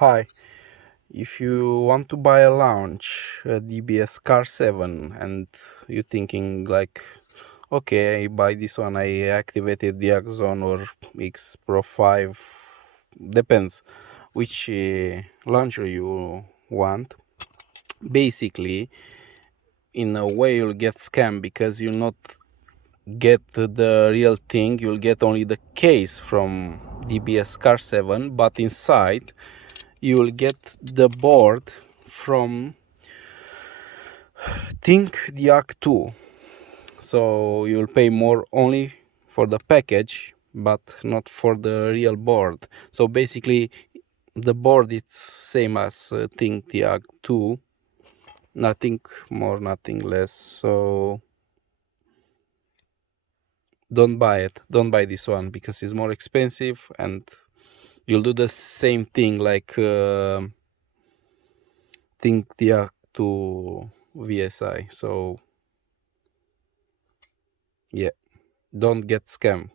Hi, if you want to buy a launch, a DBSCAR VII, and you're thinking like, okay, I buy this one, I activated the Axon or X Pro 5, depends which launcher you want. Basically, in a way, you'll get scammed because you'll not get the real thing, you'll get only the case from DBSCAR 7, but inside you will get the board from Think the Act 2. So you'll pay more only for the package, but not for the real board. So basically, the board is same as Think the Act 2, nothing more, nothing less. So don't buy it. Don't buy this one because it's more expensive and you'll do the same thing like Think the Act 2 VSI. So yeah, don't get scammed.